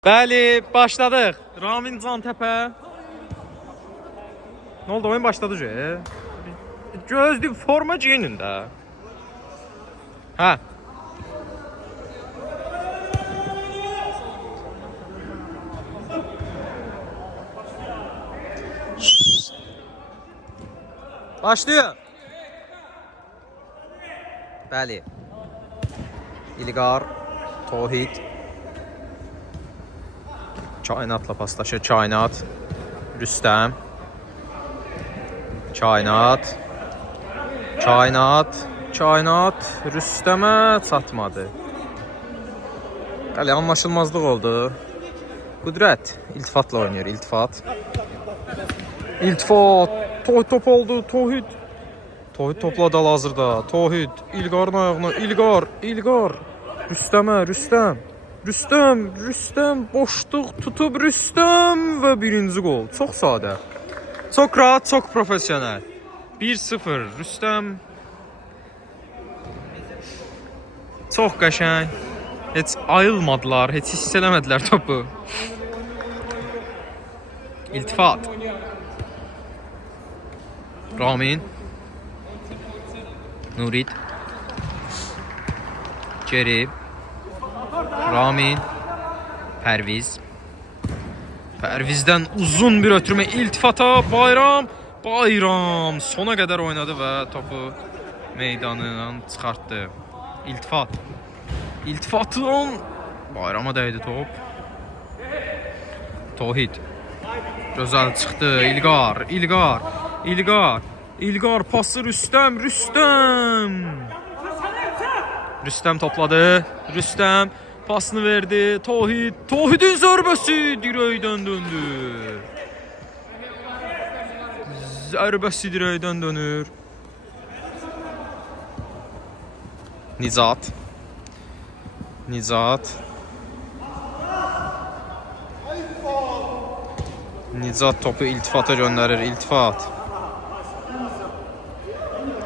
Bəli, başladıq. Ramin Cantəpə. Ne oldu? Oyun başladı. Gözlük forma giyinin də. Hə. Başlıyor. Bəli. İlqar, Tohid. Kainatla paslaşır. Kainat. Rüstəm. Kainat. Kainat. Kainat. Rüstəmə çatmadı. Bəli, anlaşılmazlıq oldu. Qüdrət iltifatla oynuyor. İltifat. İltifat. Tohid top oldu. Tohid. Tohid topladı hal-hazırda. Tohid. İlqarın ayağına. İlqar. İlqar. Rüstəmə. Rüstəm. Rüstəm boşluq tutub Rüstəm və birinci gol. Çox sadə. Çox rahat, çox profesyonel. 1-0 Rüstəm. Çox qəşəng. Heç ayılmadılar, heç hiss eləmədilər topu. İltifat. Ramin. Nurid. Geri. Ramin. Pərviz. Pərvizdən uzun bir ötürmə iltifata. Bayram. Bayram sona qədər oynadı və topu meydanından çıxartdı. İltifat. İltifatın Bayrama dəydi top. Tohid. Gözəl çıxdı. İlqar. İlqar. İlqar. İlqar pası Rüstəm. Rüstəm. Rüstəm topladı. Rüstəm pasını verdi. Tohid. Tohidin zərbəsi dirəkdən döndü. Zərbəsi dirəkdən dönür. Nizat. Nizat. Nizat topu iltifata göndərir. İltifat.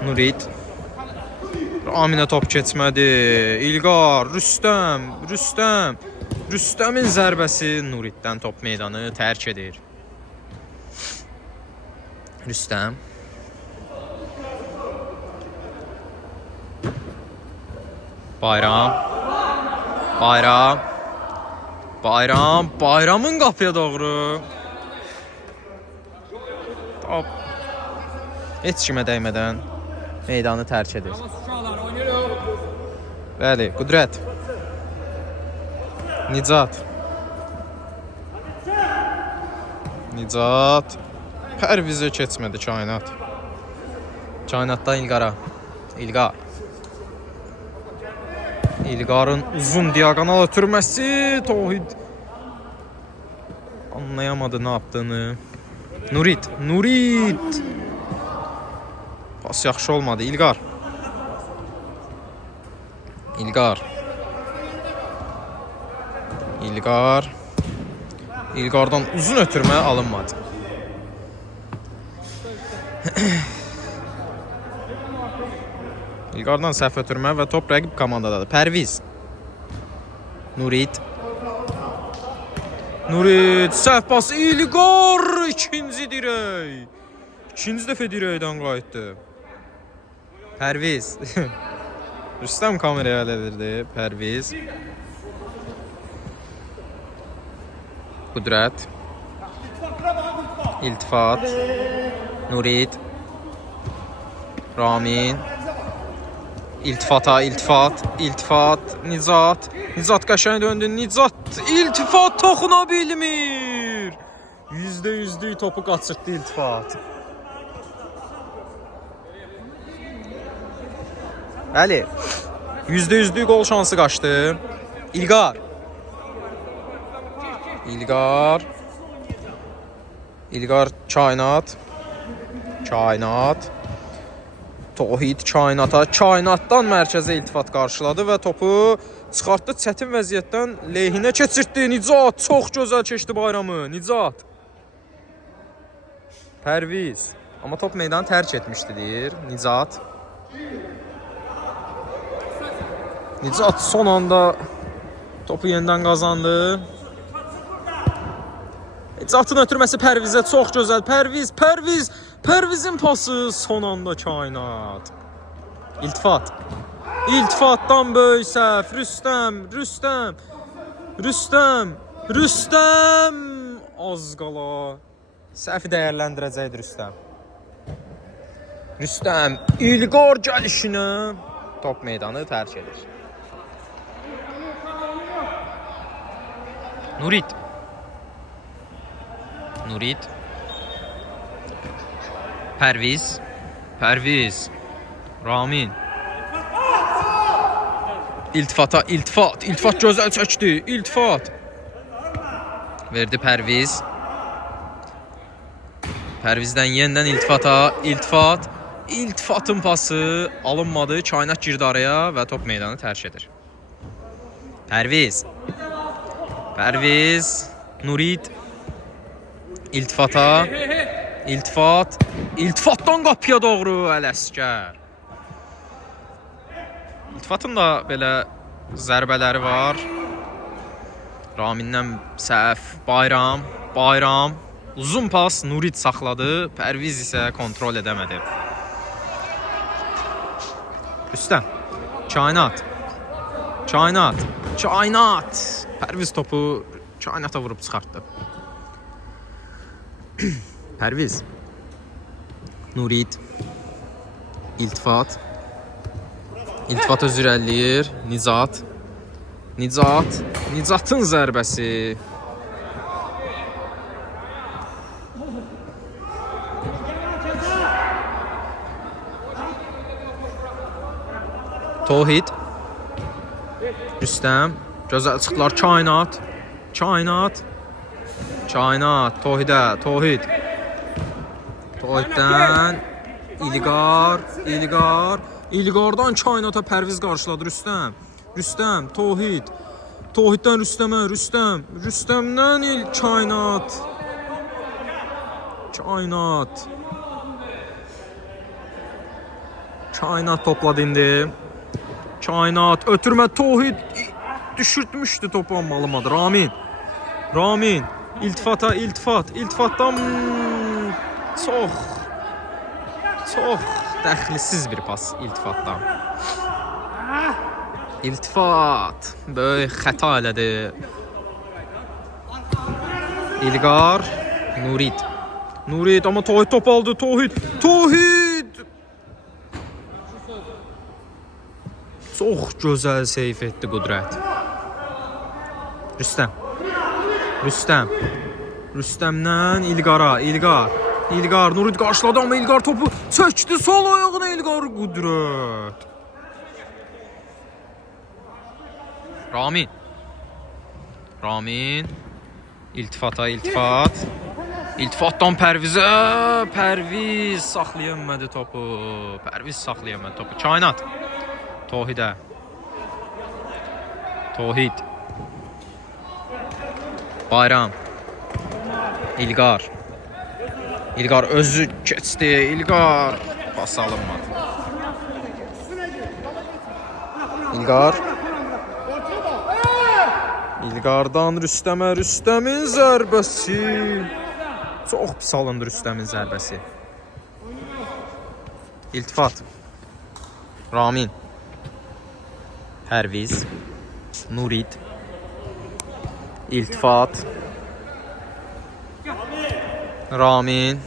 Nurid. Raminə top keçmədi. İlqar, Rüstəm, Rüstəm. Rüstəmin zərbəsi Nuriddən top meydanı tərk edir. Rüstəm. Bayram. Bayram. Bayram. Bayramın qapıya doğru. Top. Heç kimə dəymədən meydanı tərk edir. Bəli, Qüdrət. Nicat. Nicat. Pərvizə keçmədi Kainat. Kainatdan İlqara. İlqar. İlqarın uzun diagonal ötürməsi. Tohid. Anlayamadı nə yaptığını. Nurid. Nurid. Pas yaxşı olmadı. İlqar. İlqar. İlqar. İlqardan uzun ötürmə alınmadı. İlqardan səhv ötürmə və top rəqib komandadadır. Pərviz. Nurid. Nurid. Səhv pası. İlqar. İkinci dirək. İkinci dəfə dirəkdən qayıtdı. Pərviz. Rüstəm kameraya əl edirdi. Pərviz. Qüdrət. İltifat. Nurid. Ramin. İltifata, iltifat. İltifat. Nizat. Nizat qəşəng döndü. Nizat. İltifat toxuna bilmir. %100'lük topu qaçırtdı İltifat. Bəli. %100'lük gol şansı qaçdı. İlqar. İlqar. İlqar Kainat. Kainat. Tohid Kainata. Kainatdan mərkəzə iltifat qarşıladı və topu çıxartdı. Çətin vəziyyətdən lehinə keçirtdi. Nicat. Çox gözəl keçdi Bayramı. Nicat. Pərviz. Amma top meydanı tərk etmişdi deyir. Nicat. Nicat son anda topu yenidən qazandı. Catın ötürməsi Pərvizə çox gözəl. Pərvizin pası son anda kainat. İltifat. İltifatdan böyük səhv. Rüstəm. Az qala. Səhvi dəyərləndirəcəkdir Rüstəm. İlqar gəlişinə top meydanı tərk edir. Nurit. Pərviz. Ramin. İltifat gözəl çəkdi. İltifat. Verdi Pərviz. Pərvizdən yenidən iltifat. İltifatın pası alınmadı. Kainat girdi araya və top meydanı tərk edir. Pərviz. Nurit. İltifatdan qapıya doğru Ələsgər. İltifatın da belə zərbələri var. Ramindən səhv. Bayram. Uzun pas Nurit saxladı. Pərviz isə kontrol edəmədi. Rüstəm. Kainat. Pərviz topu Kainata vurub çıxartdı. Pərviz. Nurit. İltifat öz irəliləyir. Nicatın zərbəsi. Tohid. Rüstəm. Gözəl çıxdılar. Kainat. Tohiddən İlqardan Kainata Pərviz qarşıladı Rüstəm. Tohiddən Rüstəmə. Rüstəmdən Kainat. Kainat topladı indi. Ötürmə Tohid düşürtmüşdü topu amma alınmadı. Ramin. İltifatdan çox dəxlisiz bir pas iltifatdan. İltifat böyük xəta elədi. İlqar, Nurit amma Tohid top aldı. Tohid. Çox gözəl seyf etdi Qudrət. Rüstəmdən İlqar. Nurit qarşıladı amma İlqar topu çəkdi sol ayağına Qudrət. Ramin. İltifatdan Pərvizə. Pərviz saxlayamadı topu. Kainat. Tohid. Bayram. İlqar özü keçdi. Pas alınmadı. İlqardan Rüstəmin zərbəsi. Çox pis alındı Rüstəmin zərbəsi. İltifat. Ramin. Pərviz. Nurit. İltifat. Ramin.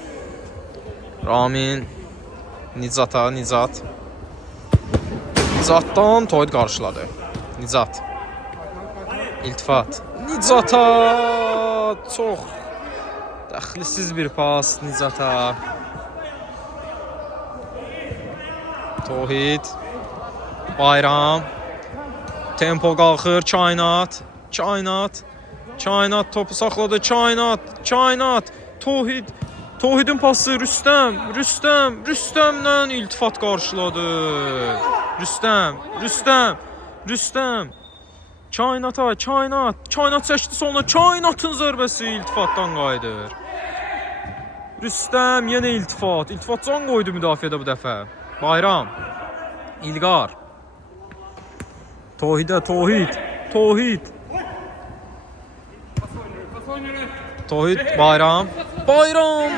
Nicatdan Tohid qarşıladı. İltifat. Nicata çox dəxlisiz bir pas Nicata. Tohid. Bayram. Tempo qalxır. Kainat topu saxladı. Kainat. Tohidin pası Rüstəmdən iltifat qarşıladı. Rüstəm. Kainat çəkdi sonra. Kainatın zərbəsi iltifatdan qayıdır. Rüstəm yenə iltifat. İltifat can qoydu müdafiədə bu dəfə. Bayram. İlqar. Tohid. Tohid, Bayram. Bayram!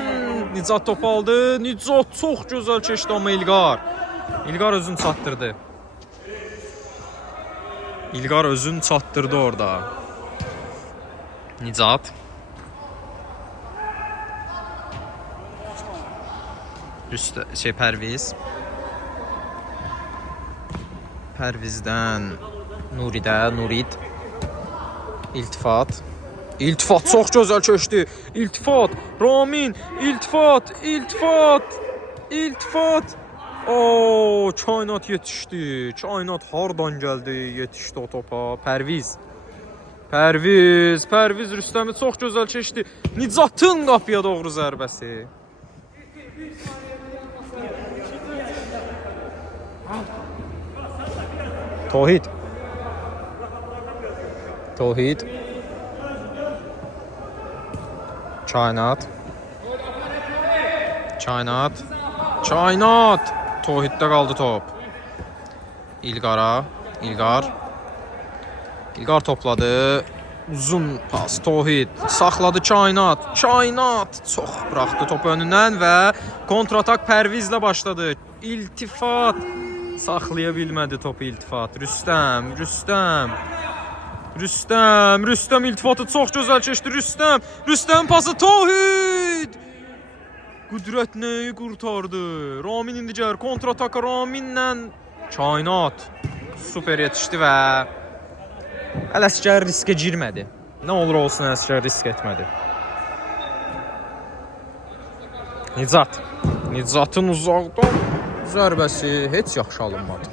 Nicat top aldı. Nicat çox gözəl keçdi amma İlqar. İlqar özünü çatdırdı. İlqar özünü çatdırdı orada. Nicat. Pərviz. Pərvizdən Nurid. İltifat. İltifat çox gözəl keçdi. İltifat, Ramin, İltifat. Oo, Kainat yetişdi. Kainat hardan gəldi? Yetişdi o topa. Pərviz Rüstəmi çox gözəl keçdi. Nicatın qapıya doğru zərbəsi. Tohid. Kainat. Tohiddə qaldı top. İlqar topladı. Uzun pas. Tohid saxladı Kainat. Çox buraxdı topu önündən və kontratak Pərvizlə başladı. İltifat saxlaya bilmədi topu İltifat. Rüstəm İltifatı çox gözəl keçdi. Rüstəm pası Tohid. Qüdrət nəyi qurtardı? Ramin indi gəlir kontrataka Raminlə Kainat super yetişdi və Ələsgər riskə girmədi. Nə olur olsun Ələsgər risk etmədi. Nicatın uzaqdan zərbəsi heç yaxşı alınmadı.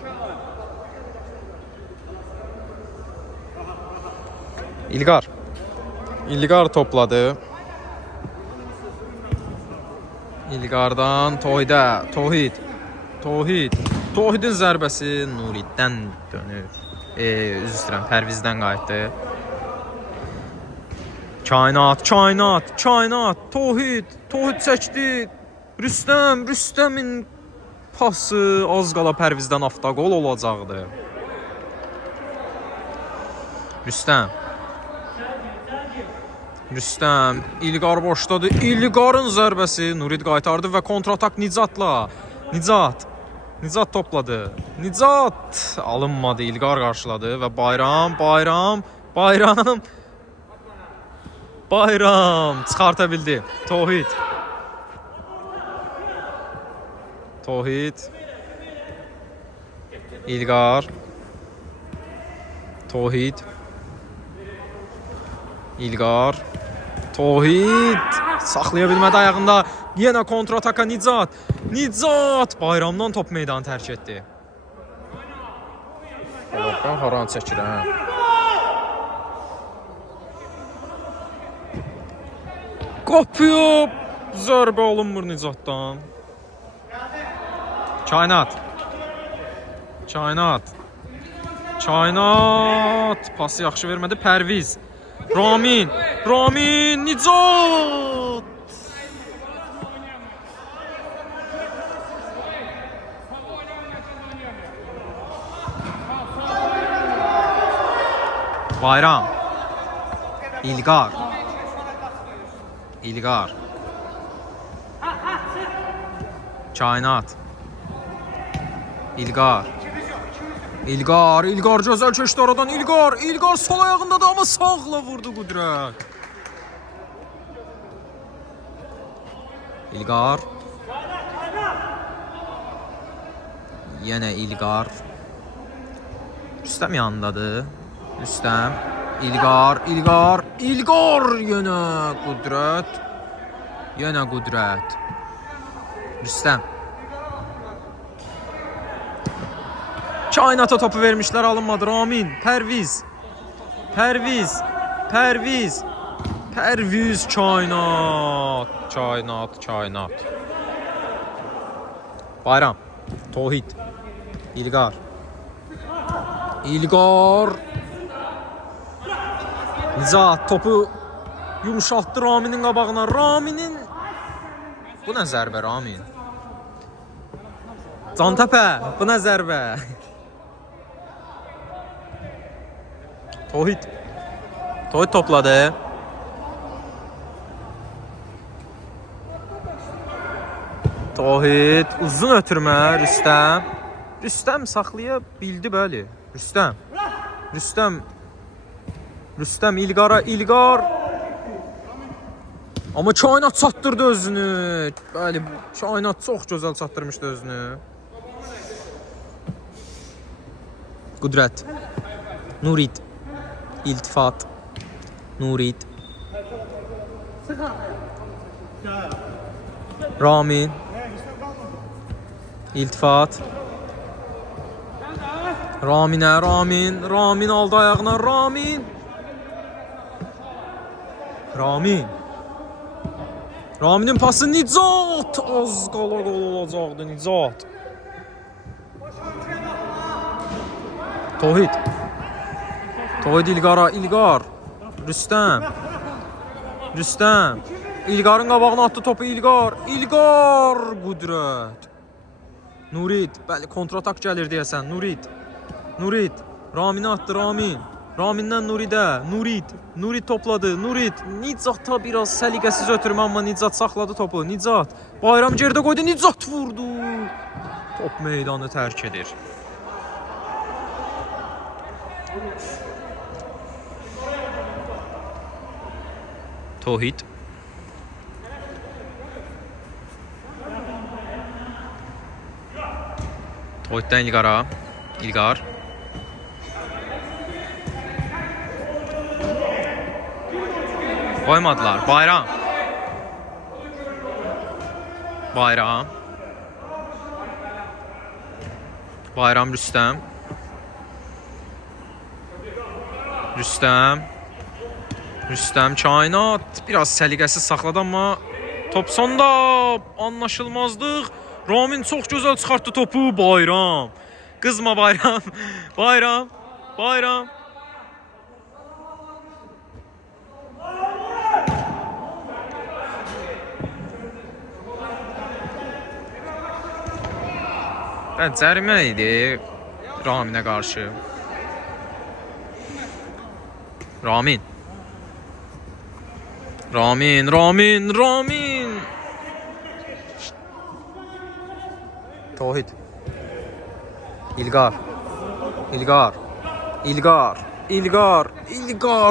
İlqar topladı. İlqardan Tohidin zərbəsi Nuriddən dönür. Üzr istəyirəm, Pərvizdən qayıtdı. Kainat. Tohid çəkdi. Rüstəmin pası az qala Pərvizdən avtogol olacaqdı. Rüstəm, İlqar boşladı. İlqarın zərbəsi Nurid qaytardı və kontratak Nicatla. Nicat topladı. Alınmadı. İlqar qarşıladı və Bayram çıxarta bildi. Tohid. İlqar. Tohid saxlaya bilmədi ayağında. Yenə kontrataka Nicat Bayramdan top meydanı tərk etdi. Haran çəkirəm. Qapıya zərbə alınmır Nicatdan. Kainat. Pası yaxşı vermədi. Pərviz. Ramin, Nicat. Bayram. İlqar. Kainat. İlqar gözəl keçdi oradan. İlqar sol ayağındadır amma sağla vurdu Qüdrət. İlqar. Yenə İlqar. Rüstəm yanındadır. İlqar. Yenə Qüdrət. Rüstəm. Kainata topu vermişlər, alınmadı. Ramin, Pərviz, Kainat. Bayram, Tohid, İlqar. Nicat topu yumuşaltdı Raminin qabağına. Bu nə zərbə Ramin? Cantəpə, bu nə zərbə? Tohid topladı. Tohid uzun ötürmə Rüstəm. Rüstəm saxlaya bildi bəli. Rüstəm İlqara, İlqar. Amma Kainat çatdırdı özünü. Bəli, Kainat çox gözəl çatdırmışdı özünü. Qudrət. Nurid. İltifat. Nurid. Ramin. İltifat. Ramin aldı ayağına. Raminin pası Nicat. Az qala gol olacaqdı Nicat. Tohid İlqara, İlqar. Rüstəm. İlqarın qabağına atdı topu İlqar. Qudrət. Nurid. Bəli, kontratak gəlir deyəsən. Nurid. Raminə atdı Ramindən Nuridə. Nurid topladı. Nicat'a biraz səliqəsiz ötürmə, amma Nicat saxladı topu. Bayram gerdə qoydu. Nicat vurdu. Top meydanı tərk edir. Tohid. Tohiddən İlqara. İlqar. Qoymadılar. Bayram Rüstəm. Kainat biraz səliqəsiz saxladı, amma top sonda anlaşılmazlıq. Ramin çox gözəl çıxartdı topu. Bayram. Qızma Bayram. Cərimə idi Raminə qarşı. Ramin. Tohid. İlqar.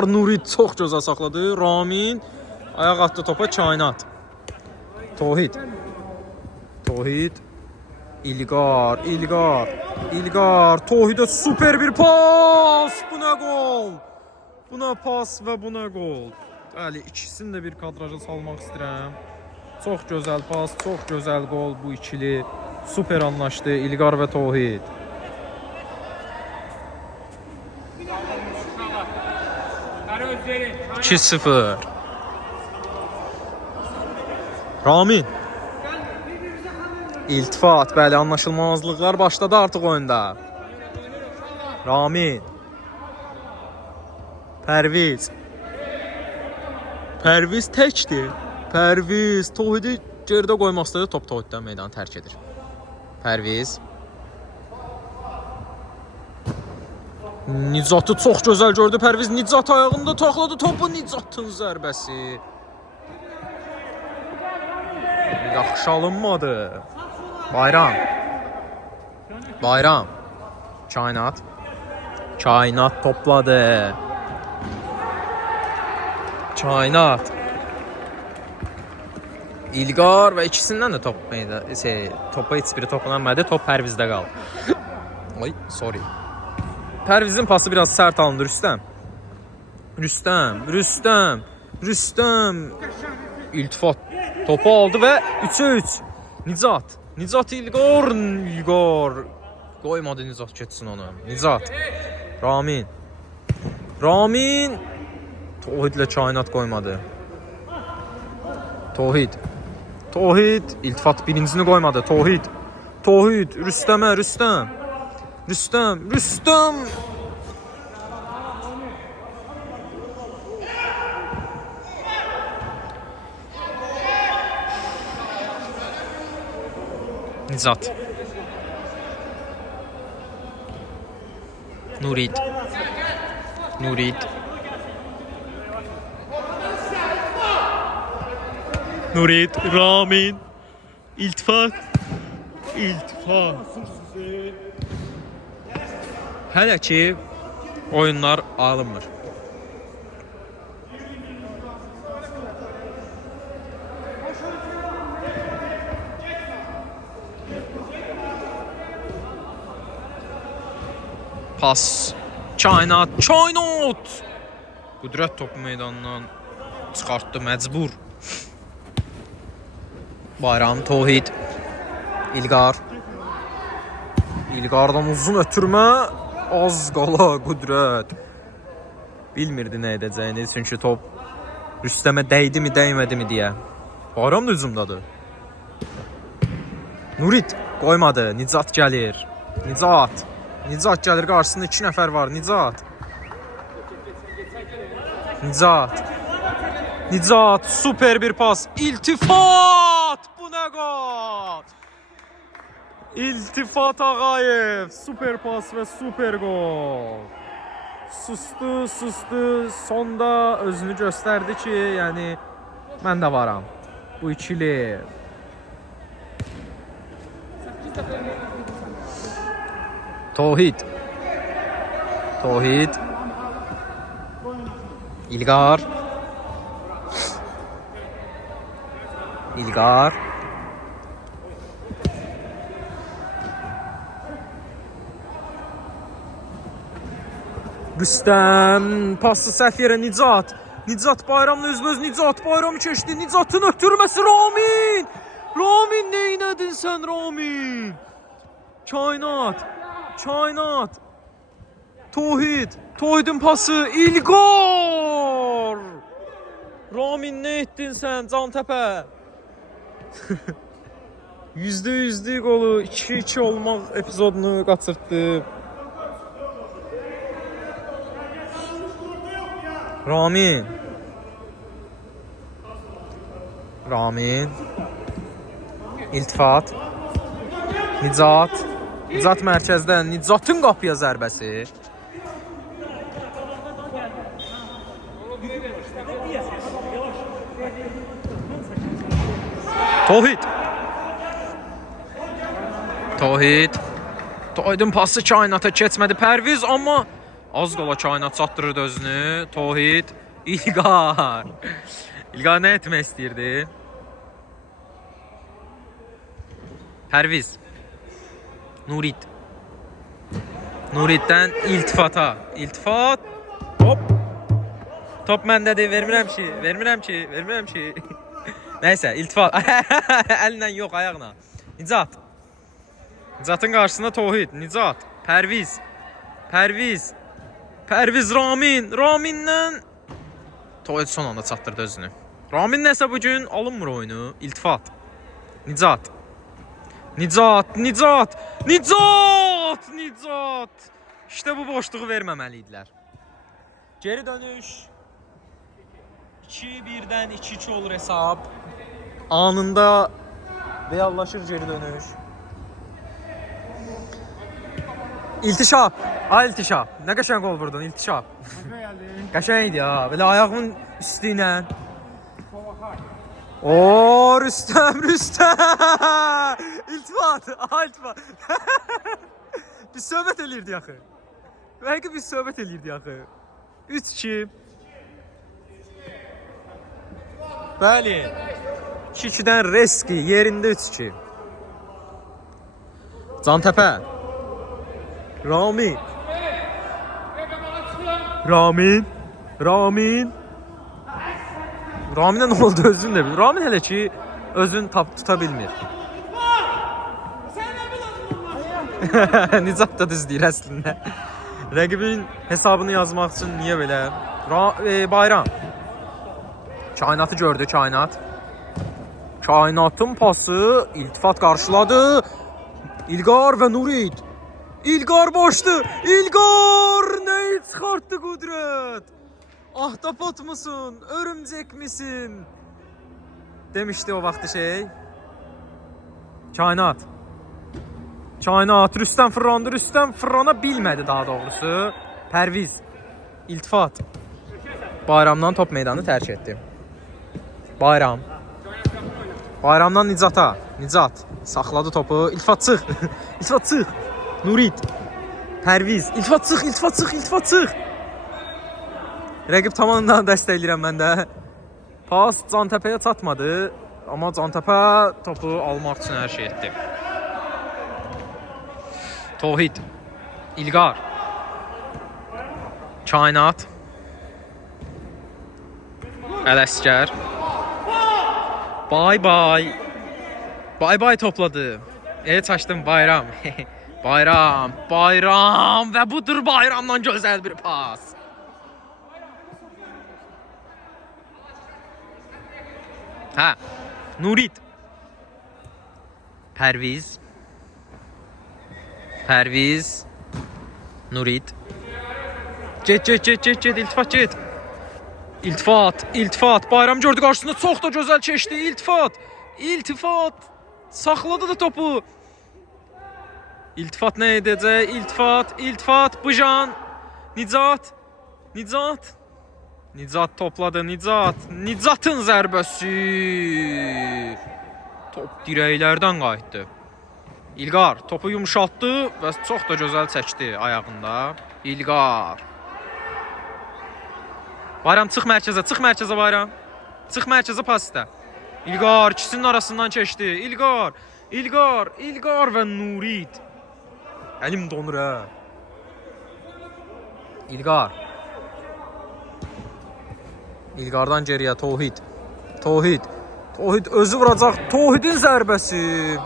Nurid çox gözəl saxladı. Ramin ayaq atdı topa. Kainat. Tohid. İlqar. Tohidə super bir pas. Bu nə gol? Buna pas və buna gol. Bəli, ikisini də bir kadraja salmaq istəyirəm. Çox gözəl pas, çox gözəl gol bu ikili. Super anlaşdı İlqar və Tohid. (2-0) Ramin. İltifat, bəli, anlaşılmazlıqlar başladı artıq oyunda. Ramin. Pərviz təkdir. Tohidi gerdə qoymaq istədi, top Tohiddən meydanı tərk edir. Pərviz. Nicat'ı çox gözəl gördü Pərviz. Nicat ayağında taxladı topu. Nicat'ın zərbəsi. Yaxşı alınmadı. Bayram. Kainat topladı. İlqar və ikisindən də topa heç biri toplanmadı. Top Pərvizdə qaldı. Sorry. Pərvizin pası biraz sərt alındı Rüstəm. İltifat topu aldı və 3-3. Nicat İlqar. Qoymadı Nicat keçsin onu. Ramin. Tohidlə Kainat qoymadı. Tohid. İltifat birincini qoymadı. Tohid. Rüstəm. Nicat. Nurid. Ramin. İltifat. İltifat. Hələ ki oyunlar alınmır. Pas. Çaynat. Qudrət topu meydanından çıxartdı məcbur. Bayram, Tohid. İlqar. İlqardan uzun ötürmə. Az qala Qudrət. Bilmirdi nə edəcəyini, çünki top Rüstəmə dəydi mi, dəymədi mi deyə. Bayram da hücumdadır. Nurit qoymadı. Nicat gəlir. Nicat gəlir, qarşısında 2 nəfər var. Nicat, super bir pas. İltifat! Bu nə qol? İltifat Ağayev. Super pas və super gol. Sustu. Sonda özünü göstərdi ki, yəni mən də varam. Bu ikili. Tohid. İlqar. Rüstəm pası səhv yerə Nicat Bayramla üzbəüz Bayramı keçdi. Nicatın ötürməsi Ramin neynədin sən Ramin? Çaynat. Tohidin pası İlqar. Ramin nə etdin sən Cantəpə? %100 qolu 2-2 olmaq epizodunu qaçırtdı. Ramin. İltifat. Nicat mərkəzdən. Nicatın qapıya zərbəsi. Tohidin pası Kainata keçmədi. Pərviz, amma az qala Kainat çatdırırdı özünü. Tohid. İlqar nə etmək istəyirdi? Pərviz. Nuritdən İltifata. Hop. Top məndədir. Vermirəm ki. Nəysə, İltifat. Əllə yox, ayaqla. Nicatın qarşısında Tohid. Nicat. Pərviz. Raminlə. Tohid son anda çatdırdı özünü. Ramin nəsə bugün alınmır oyunu. İltifat. Nicat. İşte bu boşluğu verməməli idilər. Geri dönüş. 2-1-dən 2-2 olur hesab. Anında reallaşır geri dönüş. İltişap. Nə qəşəng gol vurdun, İltişap. Qəşəng idi ya. Belə ayağımın üstü ilə. Rüstəm. İltifat. Biz söhbət elirdik axı. Bəlkə biz söhbət elirdik axı. 3-2. Bəli. 2-2-dən Reski yerində 3-2. Cantəpə. Raminə nə oldu özün də bil. Ramin hələ ki özün tuta bilmir. Nicat da düz deyir əslində. Rəqibin hesabını yazmaq üçün niyə belə? Bayram. Kainatı gördü, Kainatın pası İltifat qarşıladı. İlqar və Nurit. İlqar boşdu. İlqar nəyi çıxartdı Qudrət? Ahtapot musun? Örümcek misin? Demişti o vaxtı şey. Kainat. Rüstəm fırlandı. Rüstəm fırlana bilmədi daha doğrusu. Pərviz. İltifat. Bayramdan top meydanı tərk etdi. Bayram. Bayramdan Nicata. Nicat saxladı topu. İltifat çıx. İltifat çıx. Nurid. Pərviz. İltifat çıx, İltifat çıx, İltifat çıx. Rəqib tamamından dəstəkləyirəm mən də. Pas Cantəpəyə çatmadı. Amma Cantəpə topu almaq üçün hər şey etdi. Tohid. İlqar. Kainat. Ələsgər. Bay bay. Bay bay topladı. Çaşdım Bayram. Bayram. Bayram. Və budur Bayramdan gözəl bir pas. Hə. Nurid. Pərviz. Pərviz. Nurid. Get. İltifat get. İltifat. Bayram gördü qarşısında çox da gözəl keçdi. İltifat. Saxladı da topu. İltifat nə edəcək? İltifat. Bıjan. Nicat topladı. Nicatın zərbəsi. Top dirəklərdən qayıtdı. İlqar topu yumşaltdı və çox da gözəl çəkdi ayağında. İlqar. Bayram çıx mərkəzə Bayram. Çıx mərkəzə pas istə. İlqar ikisinin arasından keçdi. İlqar və Nurid. Əlim donur ha. İlqardan geriyə Tohid özü vuracaq. Tohidin zərbəsi.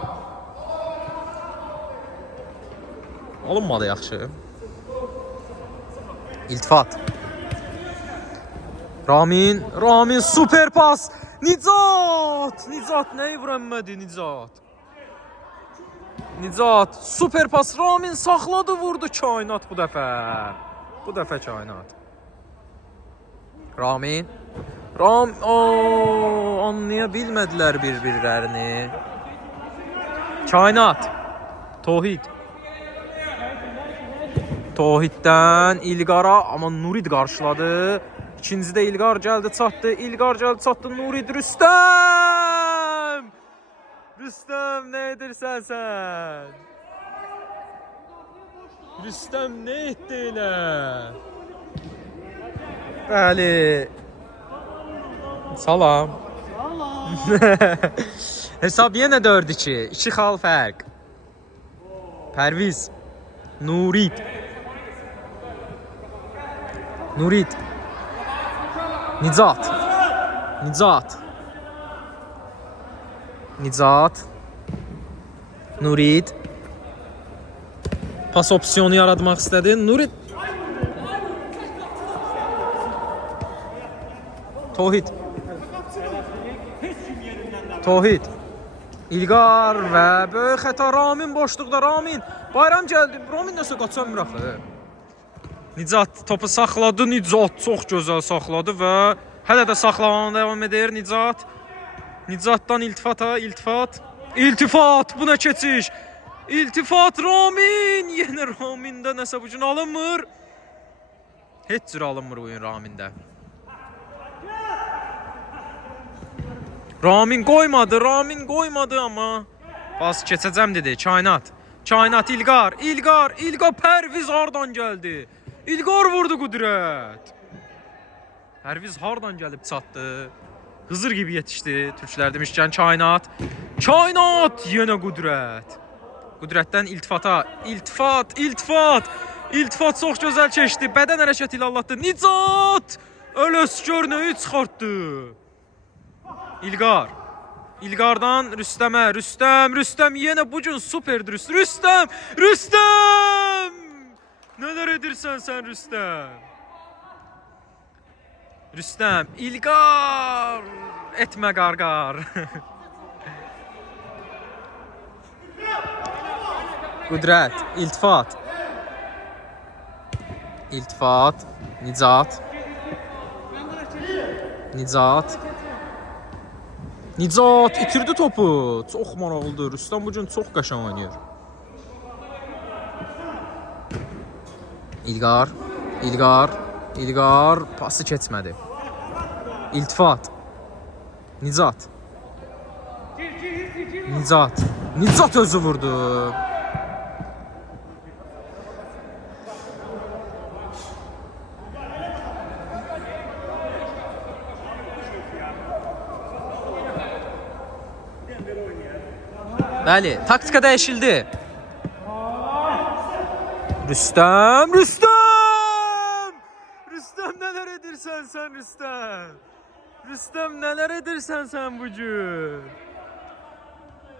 Alınmadı yaxşı. İltifat. Ramin super pas. Nicat nəyi vuramadı Nicat super pas. Ramin saxladı, vurdu. Kainat bu dəfə. Kainat. Ramin anlaya bilmədilər bir-birlərini. Kainat. Tohiddən İlqara, amma Nurid qarşıladı. İkincidə İlqar gəldi çatdı. Nurid. Rüstəm nə edirsən sən? Rüstəm nə etdi elə? Bəli. Salam. Hesab yenə 4-2. 2 xal fərq. Pərviz. Nurid. Nicat. Nurid. Pas opsiyonu yaratmaq istədi. Nurid. Tohid. İlqar və böyük xəta. Ramin boşluqda. Bayram gəldi. Ramin nəsə qaçamır axı. Nicat topu saxladı. Nicat çox gözəl saxladı və hələ də saxlamaya davam edir. Nicatdan İltifat. Bu nə keçiş? Ramin. Yenə Ramində nəsə bu gün alınmır. Heç cür alınmır bu gün Ramində. Ramin qoymadı amma pas keçəcəm dedi. Kainat İlqar. Pərviz hardan gəldi? İlqar vurdu qüdrət. Pərviz hardan gəlib çatdı? Hızır gibi yetişdi. Türklər demişkən Kainat yenə qüdrət. Qüdrətdən İltifata. İltifat çox gözəl keçdi. Bədən hərəkəti ilə allatdı. Nicat Ələsgər nəyi çıxartdı? İlqardan Rüstəmə. Rüstəm yenə bu gün superdir. Rüstəm! Nələr edirsən sən Rüstəm? İlqar! Etmə qarqar. Qüdrət, İltifat. Nicat itirdi topu. Çox maraqlıdır. Rüstəm bu gün çox qəşəng oynayır. İlqar pası keçmədi. İltifat. Nicat. Nicat. Nicat özü vurdu. Bəli, taktika dəyişildi. Rüstəm, Rüstəm! Rüstəm nələr edirsən sən Rüstəm? Rüstəm nələr edirsən sən bu gün?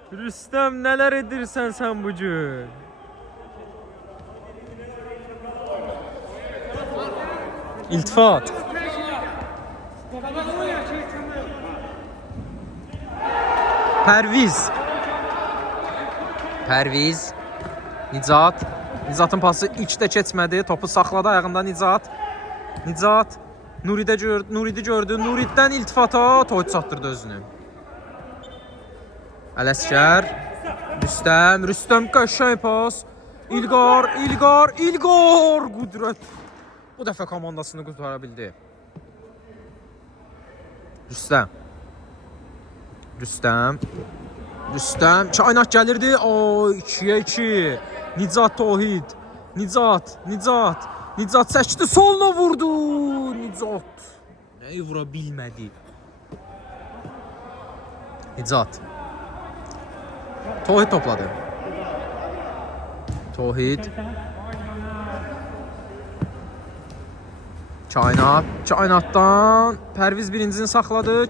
Rüstəm nələr edirsən sən bu gün? İltifat. Pərviz. Pərviz. Nicat. Nicatın pası ilk də keçmədi. Topu saxladı ayağında Nicat. Nicat. Nuridi gördü. Nuriddən iltifata Toyut çatdırdı özünü. Ələskər. Rüstəm. Rüstəm qəşəng pas. İlqar. İlqar. İlqar. Qudrət. Bu dəfə komandasını qurtara bildi. Rüstəm. Rüstəm. Rüstəm. Çaynaq gəlirdi. O 2-yə 2. Nicat Tohid. Nicat. Nicat. Nicat çəkdi. Soluna vurdu. Nicat. Nəyi vura bilmədi. Nicat. Tohid topladı. Tohid. Çaynaq. Çaynaqdan Pərviz birincini saxladı.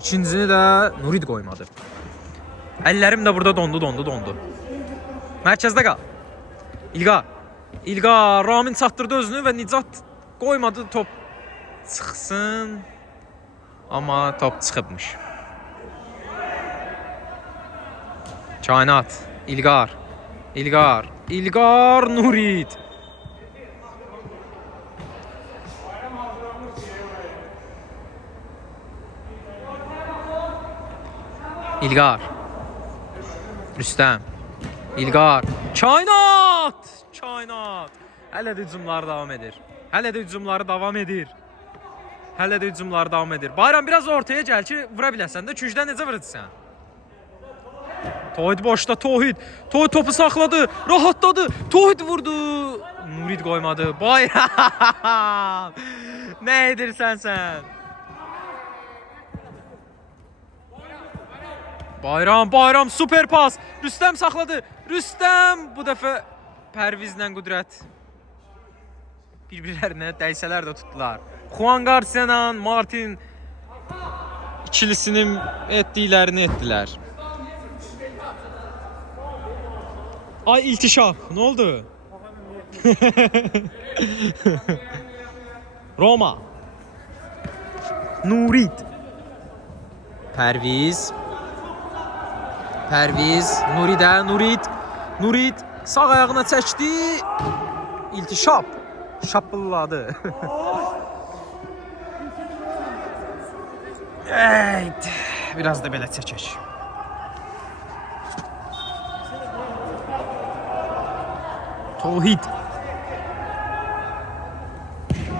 İkincini də Nurid qoymadı. Əllərim də burada dondu. Mərkəzdə qal. İlqar. İlqar. Ramin çatdırdı özünü və Nicat qoymadı top çıxsın. Amma top çıxıbmış. Çaynat. İlqar. İlqar. İlqar Nurid. İlqar. Rüstəm. İlqar. Çaynat! Çaynat. Hələ də hücumları davam edir. Hələ də hücumları davam edir. Bayram biraz ortaya gəl ki, vura biləsən də. Küncdən necə vurursan? Tohid boşda, Tohid. Tohid topu saxladı, rahatladı. Tohid vurdu. Nurid qoymadı. Bayram! Nə edirsən sən? Bayram super pas. Rüstəm saxladı. Rüstəm bu dəfə Pərvizlə Qudrət bir-birlərinə dəysələr də tutdular. Juan Garcia Martin ikilisinin etdiklərini etdilər. Ay iltişaf. Nə oldu? Roma. Nurid. Pərviz. Nuridə, Nurid sağ ayağına çəkdi. İltişap şapılladı. Evet, biraz da belə çəkək. Tohid.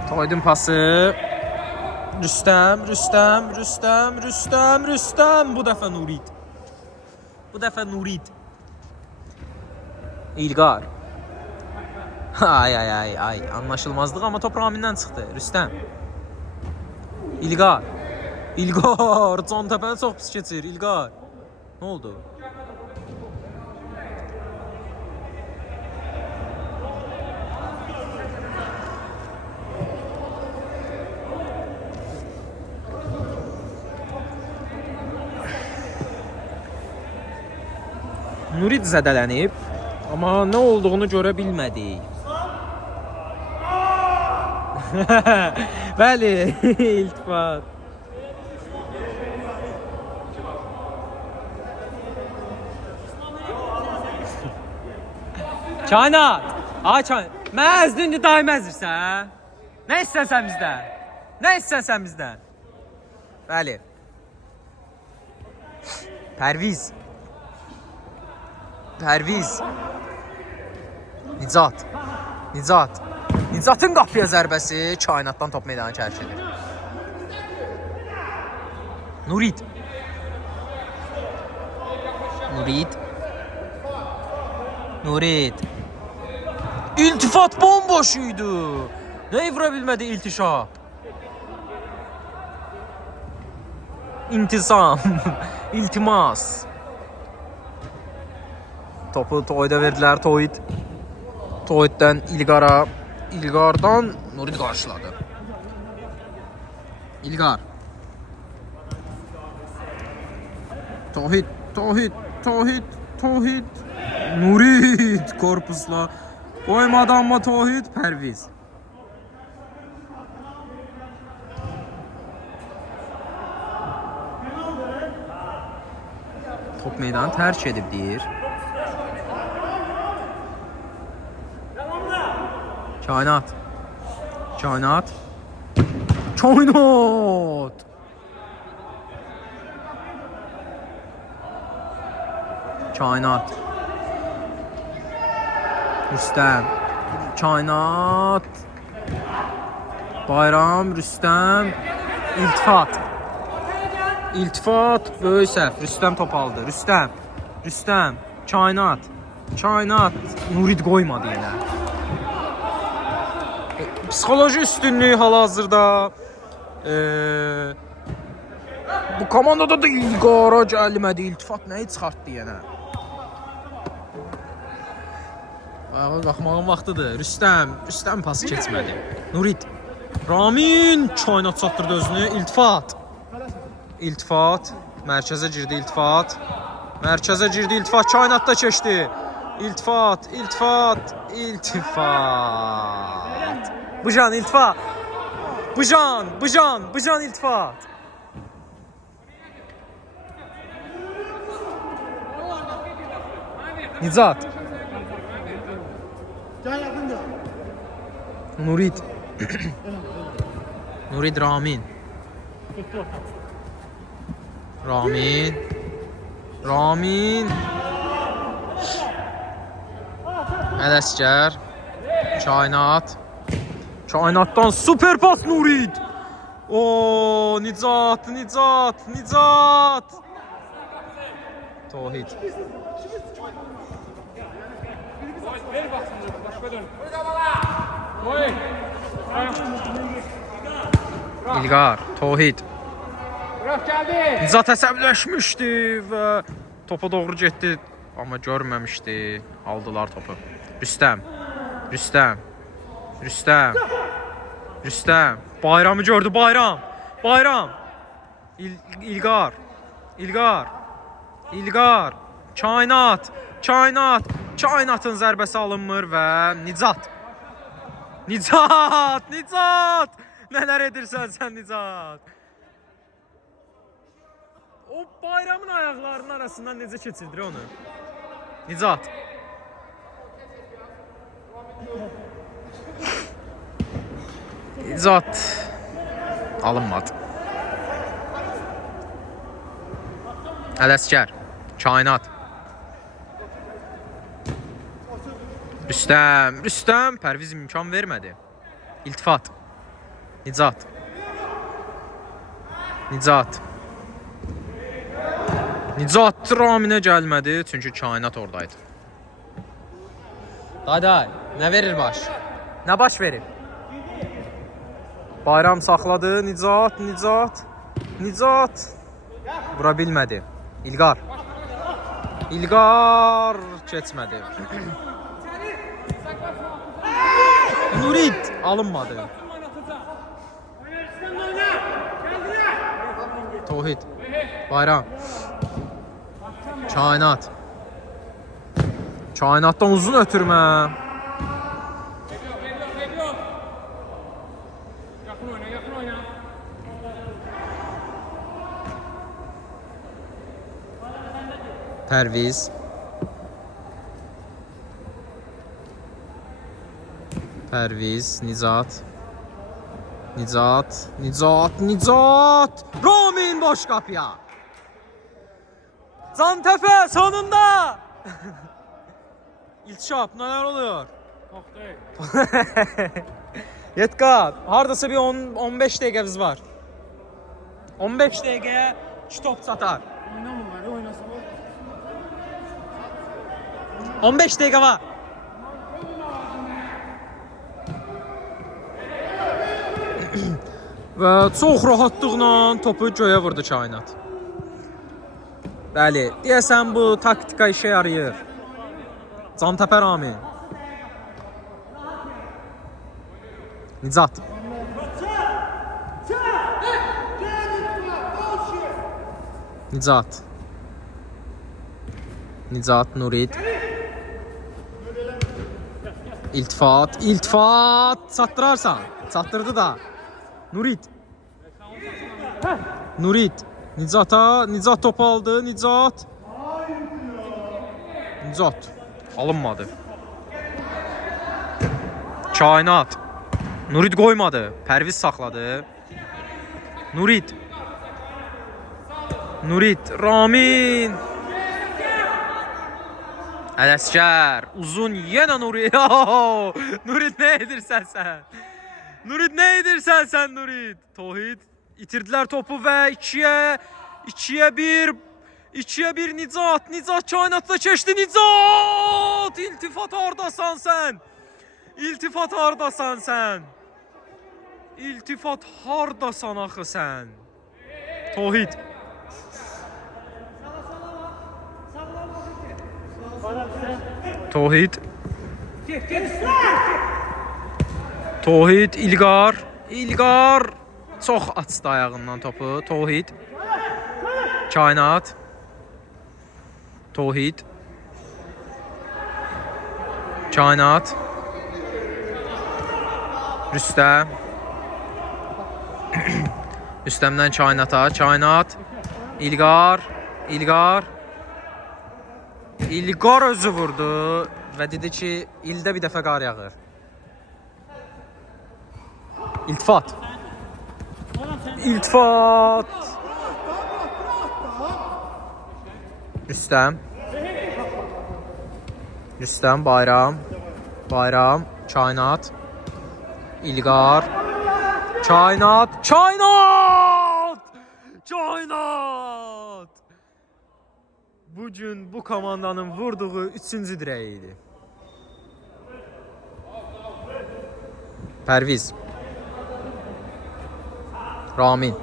Tohidin pası. Rüstəm. Bu dəfə Nurid. İlqar. Ay. Anlaşılmazlıq amma top Ramindən çıxdı. Rüstəm. İlqar. Can təpəni çox pis keçir. İlqar. Nə oldu? Nurid zədələnib, amma nə olduğunu görə bilmədik. Bəli, iltifat. Çaynat! Ay Çaynat! Məzdündür daim əzirsən? Nə istəsən bizdən? Bəli. Pərviz. Nicat. Nicatın qapıya zərbəsi Çaynatdan top meydanı kərk edir. Nurid. Nurid. Nurid. İltifat bomboşuydu. Ne vura bilmedi iltişap. İntisam. İltimas. Topu Tohid'e verdiler. Tohid. Tohid'den İlgar'a. İlgar'dan Nurid karşıladı. İlgar. Tohid. Nurid korpusla. Koymadı ama Tohid. Perviz. Top meydanı terk edib deyir. Kainat. Kainat. Kainat. Rüstəm. Kainat. Bayram, Rüstəm. İltifat. Böyük səhv. Rüstəm top aldı. Rüstəm. Kainat. Nurid qoymadı yenə. Psixoloji üstünlüğü hal-hazırda. Bu komandada da İlqara gəlmədi. İltifat nəyi çıxartdı yenə? Baxmağın vaxtıdır. Rüstəm pası keçmədi. Nurid. Ramin Kainat çatdırdı özünü. İltifat. Mərkəzə girdi İltifat. Kainat da keçdi. İltifat. Bıcan İltifat. Bıcan İltifat. Nizat. Nurid. Ramin. Ələsgər. Kainatdan super pas Nurid. Nizat. Tohid. İlqar, Tohid. Nizat əsəbləşmişdi və topa doğru getdi, amma görməmişdi. Aldılar topu. Rüstəm. Bayramı gördü, Bayram. İlqar. Kainatın zərbəsi alınmır və Nizat. Nələr edirsən sən Nizat? O Bayramın ayaqlarının arasından necə keçirdir onu? Nizat. Alınmadı. Ələsgər. Kainat. Rüstəm. Pərviz imkan vermədi. İltifat. Nizat. Raminə gəlmədi, çünki Kainat oradaydı. Day, nə verir baş? Nə baş verir? Bayram saxladı, Nizat. Vura bilmədi. İlqar keçmədi. Nurid alınmadı. Tohid. Bayram. Kainatdan uzun ötürmə. Perviz. Nizat. Ramin boş kapıya. Zantepe sonunda. İltişap neler oluyor? Yetka, hardasa bir 15 dəqiqəmiz var. 15 dəqiqəyə 2 top satar. 15 dəqiqə var. Və çox rahatlıqla topu göyə vurdu Kainat. Bəli, deyəsən bu taktika işə yarayır. Cantəpə Ramin. Nicat. Nicat. Nicat, Nurid. İltifat, iltifat. Çatdırarsan. Çatdırdı da. Nurid. Nurid. Nicat'a. Nicat top aldı. Nicat. Nicat. Alınmadı. Kainat. Nurid qoymadı. Pərviz saxladı. Nurid. Nurid. Ramin. Ələskər. Uzun yenə Nurid. Nurid nə edirsən sən? Nurid nə edirsən sən Nurid? Tohid. İtirdilər topu və 2-yə 1. 2-yə 1 Nicat. Nicat Kainatda keçdi. Nicat! İltifat hardasan sən? İltifat hardasan sən? İltifat hardasan axı sən? Tohid. Tohid. Tohid, İlqar. İlqar. Çox açdı ayağından topu. Tohid. Kainat. Tohid. Kainat. Rüstəm. Rüstəmdən Kainata. Kainat. İlqar. İlqar. İlqar özü vurdu və dedi ki, ildə bir dəfə qar yağır. İltifat. İltifat. Rüstəm. Rüstəm, Bayram. Bayram, Kainat. İlqar. Kainat. Kainat! Kainat! Bugün bu komandanın vurduğu 3-cü dirəyi idi. Pərviz. Ramin.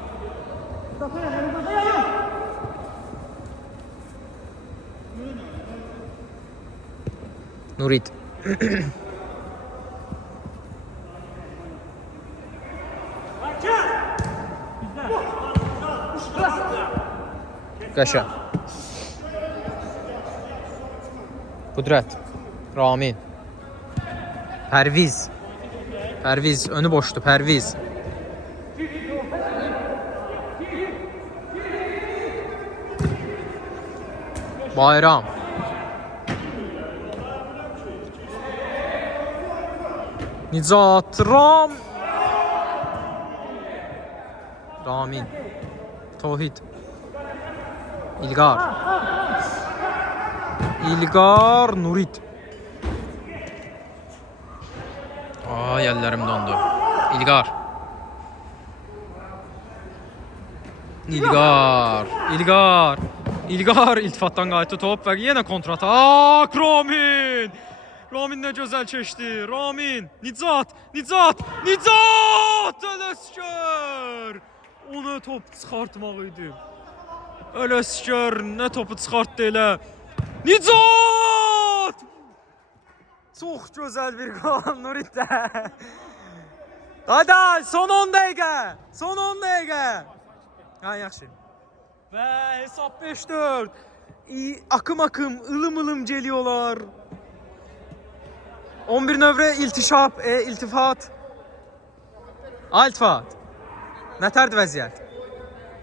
Nurid. Qəşə. Qudrət. Ramin. Pərviz. Pərviz önü boşdu. Pərviz. Bayram. Nicat. Ramin. Tohid. İlqar. İlqar. Nurid. Ay, əllərim dondu. İlqar. İlqar. İlqar. İlqar iltifatdan qayıtdı top və yenə kontratak. Ramin. Ramin nə gözəl keçdi. Ramin. Nicat. Nicat. Nicat! Ələskər. Ona top çıxartmaq idi. Ələskər nə topu çıxartdı elə. Nicat! Çox gözəl bir gol Nuriddə. Hadi son 10 dəqiqə. Son 10 dəqiqə. Ha, yaxşı. Və hesab 5-4. Akım ılım geliyorlar. 11 növrə iltişap, iltifat. İltifat. Nətərdir vəziyyət?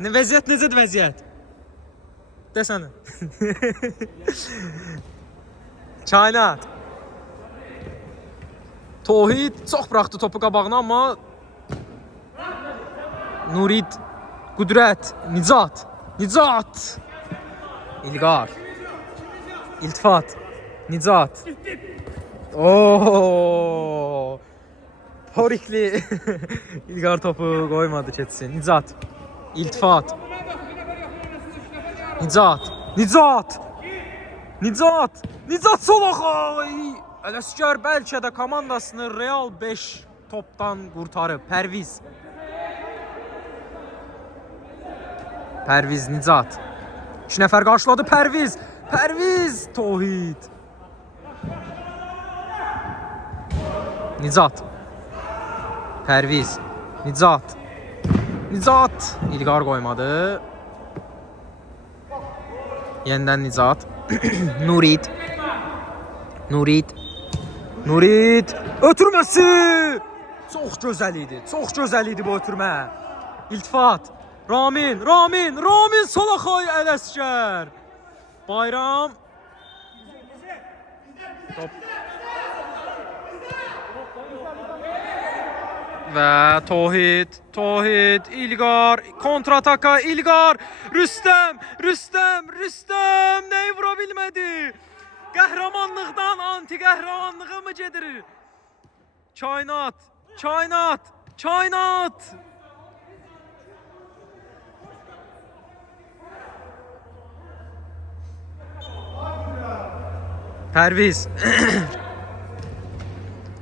Vəziyyət necədir vəziyyət? Desənə. Kainat. Tohid çox buraxdı topu qabağına, amma Nurid, Qudrət, Nicat. Nicat. İlqar. İltifat. Nicat. Ooo. Horikli. İlqar topu qoymadı keçsin. Nicat. İltifat. Nicat. Nicat. Nicat Solaxay. Ələsgər bəlkə də komandasını Real 5 topdan qurtarıb. Pərviz Nicat. 2 nəfər qarşıladı Pərviz. Tohid. Nicat. Pərviz. Nicat. İlqar qoymadı. Yenidən Nicat. Nurid. Ötürməsi. Çox gözəl idi bu ötürmə. İltifat. Ramin Solaxay Ələsgər. Bayram. Top. Və Tohid, İlqar, kontrataka İlqar, Rüstəm, nəyi vura bilmədi? Qəhrəmanlıqdan anti-qəhrəmanlığa mı gedir? Çaynat. Pərviz.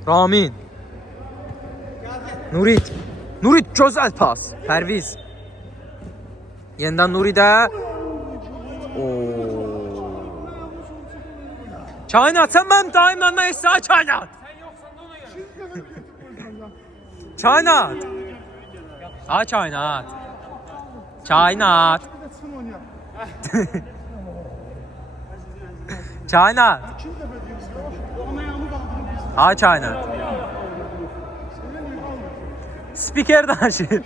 Ramin. Nurid gözəl pas. Pərviz. Yenidən Nuridə. Çaynat, sən mənim daimlə nə istəyir? Çaynat. Çaynat. Spiker danışır.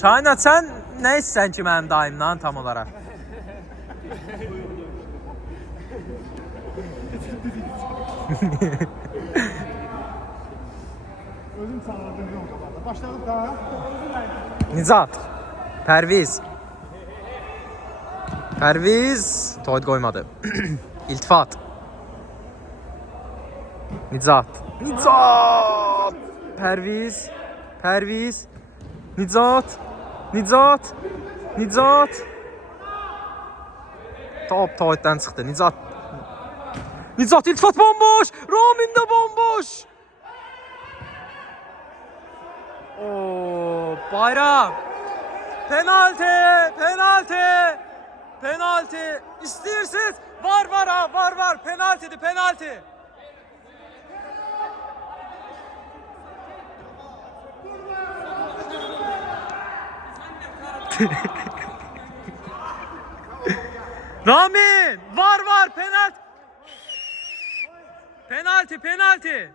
Çaynat, sən nə istəyirsən ki mənim daimdən tam olaraq? Özüm sağladım yol kapadı. Başladık daha. Nicat. Pərviz. Tohid qoymadı. İltifat. Nicat. Pərviz. Nicat. Top Tohiddən çıxdı. Nicat iltifat bomboş. Ramin də bomboş. Bayram. Penalti. İstəyirsiniz? Var. Penalti. Ramin, var penalti.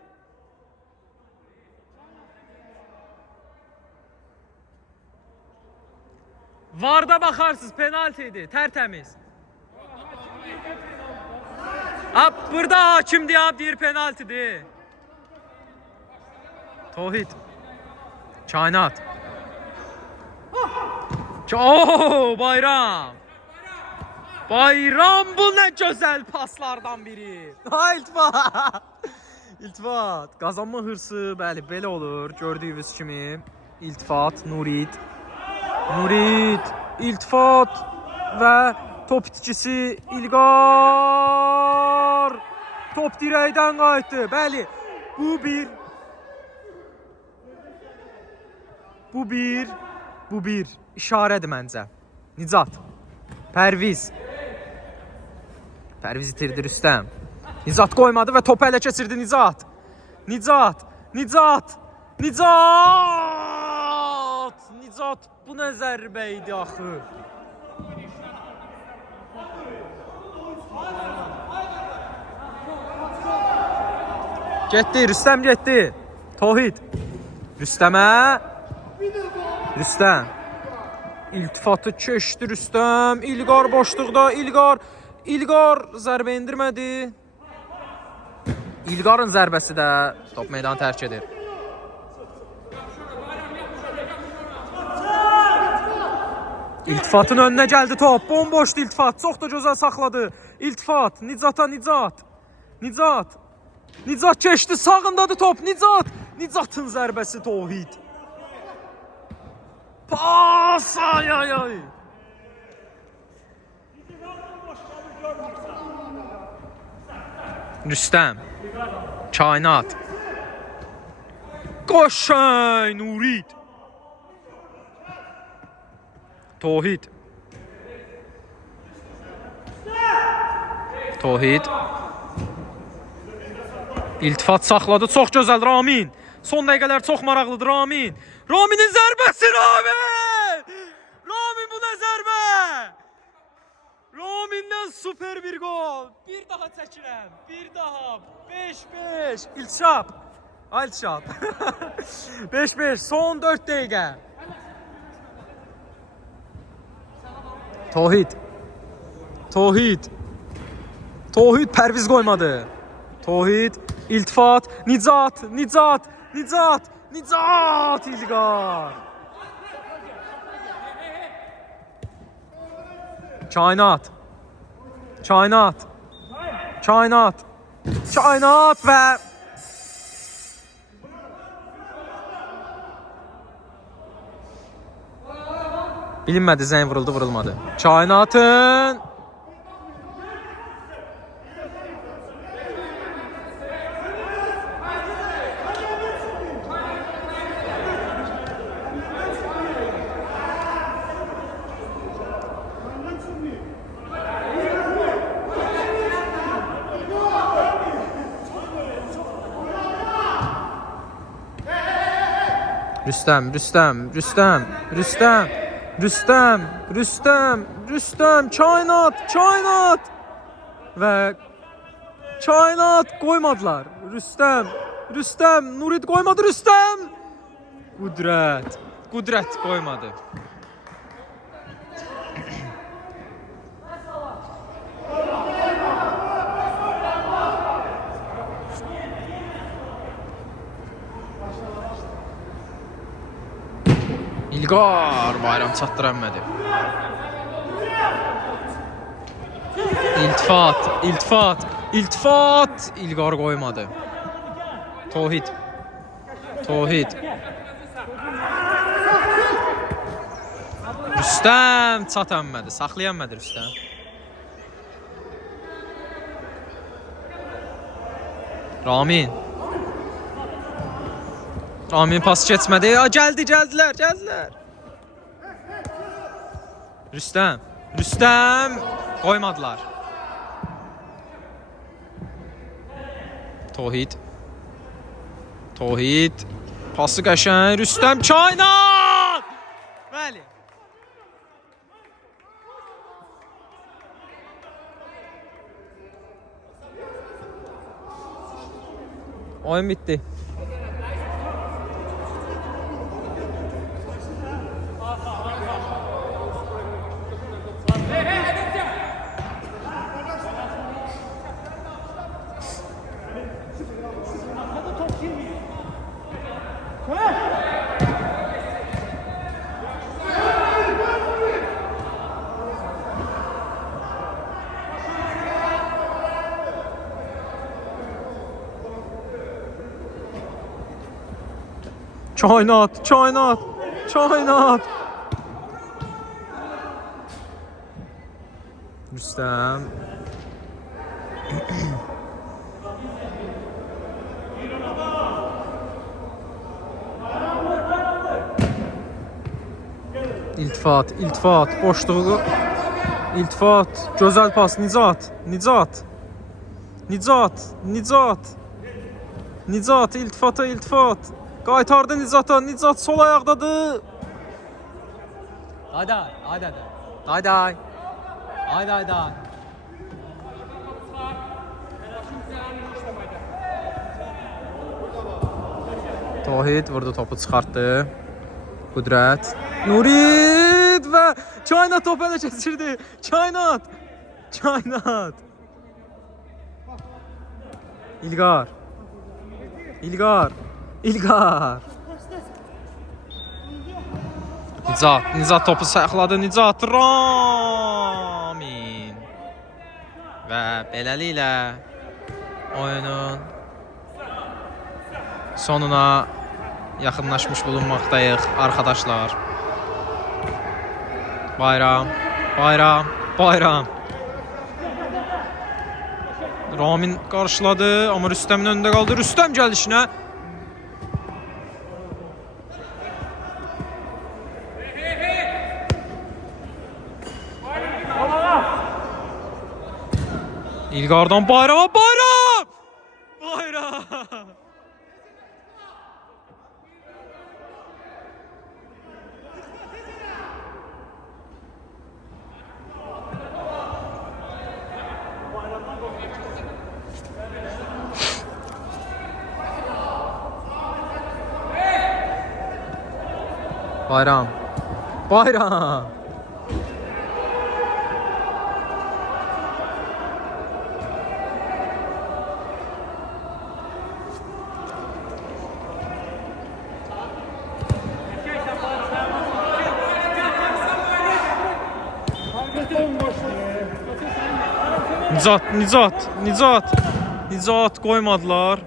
Varda bakarsınız, penaltiydi, tertemiz. Burada hakim deyir penaltidir. Tohid. Çaynat. Bayram. Bu nə gözəl paslardan biri. İltifat. Qazanma hırsı, bəli, belə olur. Gördüyünüz kimi. İltifat, Nurid, İltifat və top itkisi İlqar. Top dirəkdən qayıtdı. Bəli, bu bir işarədir məncə. Nicat. Pərviz itirdi Rüstəm. Nicat qoymadı və topu ələ keçirdi Nicat. Nicat, bu nə zərbə idi axı. Rüstəm getdi. Tohid. Rüstəm. İltifatı keçdi Rüstəm. İlqar boşluqda. İlqar zərbə indirmədi. İlqarın zərbəsi də top meydanı tərk edir. İltifatın önünə gəldi top. Bomboşdu İltifat. Çox da gözəl saxladı. İltifat. Nicat keçdi. Sağındadır top. Nicatın zərbəsi Tohid. Pas! Ay. Rüstəm. Kainat. Qoşay Nurid. Tohid. Tohid. İltifat saxladı. Çox gözəl Ramin. Son dəqiqələr çox maraqlıdır Ramin. Raminin zərbəsi Ramin! Ramin bu nə zərbə? Ramin'dən süper bir gol. Bir daha çəkirəm. Bir daha. 5-5. İlçap. Alçap. 5-5. Son 4 dəqiqə. Tohid. Tohid. Tohid pərviz qoymadı. Tohid. İltifat. Nicat. Nicat. Nicat. Nicat. İlqar. Kainat. Kainat. Kainat. Kainat və bilinmədi, zəng vuruldu, vurulmadı. Kainatın Rüstəm, Rüstəm, Rüstəm, Rüstəm, Rüstəm, Rüstəm, Rüstəm, Kainat, Kainat və Kainat qoymadılar. Rüstəm, Rüstəm, Nurid qoymadı, Rüstəm. Qudrət, Qudrət qoymadı. İlqar bayram çatdıranmadı. İltifat, iltifat, iltifat. İlqar qoymadı. Tohid. Tohid. Rüstəm çatanmadı. Saxlayanmadı Rüstəm. Ramin. Ramin pas keçmədi. Gəldilər, gəldilər. Rüstəm, Rüstəm qoymadılar. Tohid. Tohid. Pası qəşəng. Rüstəm Kainat! Bəli. Oyun bitti. Kainat, Kainat, Kainat. Rüstəm. İltifat, iltifat, boşluğu. İltifat, gözəl pas, Nicat, Nicat. Nicat, Nicat. Nicat, iltifata, iltifat. Qaytardı Nicata, Nicat sol ayaqdadır. Haydi, haydi, haydi. Haydi, haydi, haydi. Tohid vurdu, topu çıxartdı. Qudrət. Nurid və Kainat topu ələ keçirdi. Kainat. Kainat. İlqar. İlqar. İlqar. Nicat. Nicat topu saxladı. Nicat. Ramin. Və beləliklə oyunun sonuna yaxınlaşmış bulunmaqdayıq arkadaşlar. Bayram, bayram, bayram. Ramin qarşıladı, amma Rüstəmin önündə qaldı. Rüstəm gəldi işinə. İlqardan Bayrama, Bayram! Bayram! Bayram. Bayram. Nicat qoymadılar.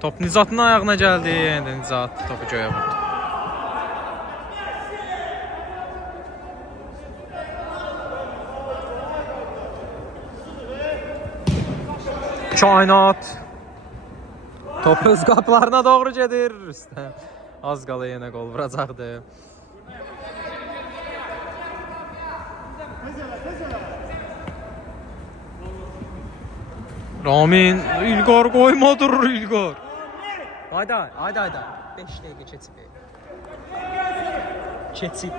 Top Nicat'ın ayağına gəldi. Yəni Nicat topu göyə vurdu. Kainat. Top öz qapılarına doğru gedir. Rüstəm az qala yenə qol vuracaqdı. Ramin, İlqar qoymadır İlqar. Hayda. 5 dəqiqə keçib.